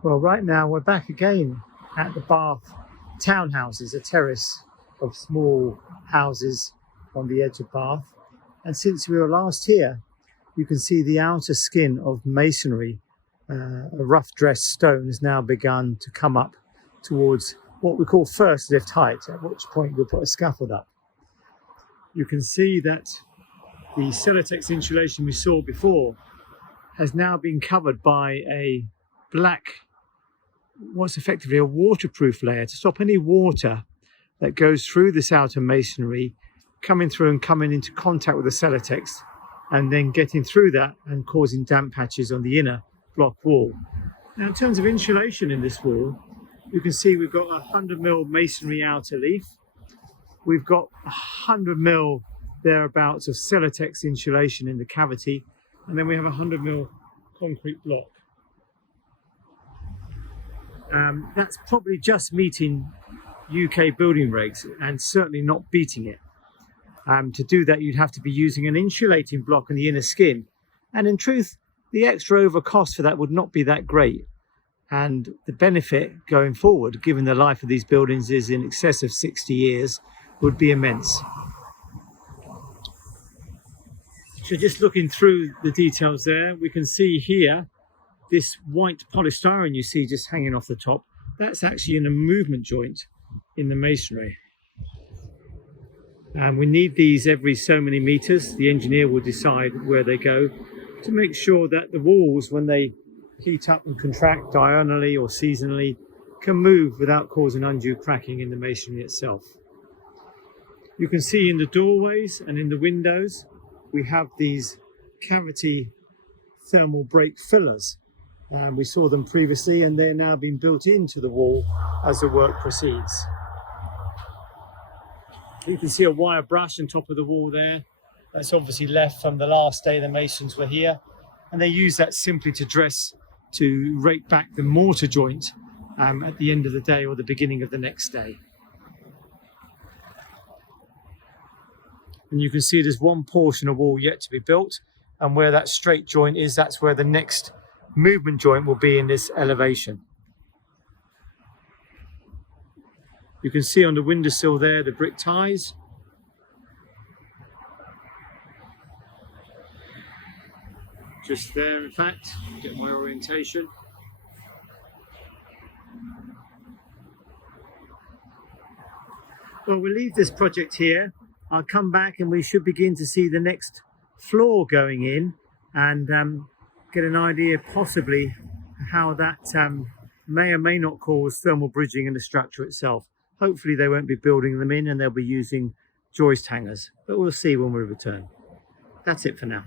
Well, right now we're back again at the Bath Townhouses, a terrace of small houses on the edge of Bath. And since we were last here, you can see the outer skin of masonry, a rough dressed stone, has now begun to come up towards what we call first lift height, at which point we'll put a scaffold up. You can see that the Celotex insulation we saw before has now been covered by a black, what's effectively a waterproof layer to stop any water that goes through this outer masonry coming through and coming into contact with the Celotex and then getting through that and causing damp patches on the inner block wall. Now, in terms of insulation in this wall, you can see we've got a 100mm masonry outer leaf. We've got 100mm thereabouts of Celotex insulation in the cavity, and then we have a 100mm concrete block. That's probably just meeting UK building regs and certainly not beating it. To do that, you'd have to be using an insulating block in the inner skin, and in truth the extra over cost for that would not be that great, and the benefit going forward, given the life of these buildings is in excess of 60 years, would be immense. So just looking through the details there, we can see here this white polystyrene you see just hanging off the top. That's actually in a movement joint in the masonry. And we need these every so many meters. The engineer will decide where they go to make sure that the walls, when they heat up and contract diurnally or seasonally, can move without causing undue cracking in the masonry itself. You can see in the doorways and in the windows we have these cavity thermal break fillers. We saw them previously, and they're now being built into the wall as the work proceeds. You can see a wire brush on top of the wall there. That's obviously left from the last day the masons were here, and they use that simply to rake back the mortar joint at the end of the day or the beginning of the next day. And you can see there's one portion of wall yet to be built, and where that straight joint is, that's where the next movement joint will be in this elevation. You can see on the windowsill there the brick ties. Just there, in fact, get my orientation. Well, we'll leave this project here. I'll come back and we should begin to see the next floor going in and get an idea possibly how that may or may not cause thermal bridging in the structure itself. Hopefully they won't be building them in and they'll be using joist hangers, but we'll see when we return. That's it for now.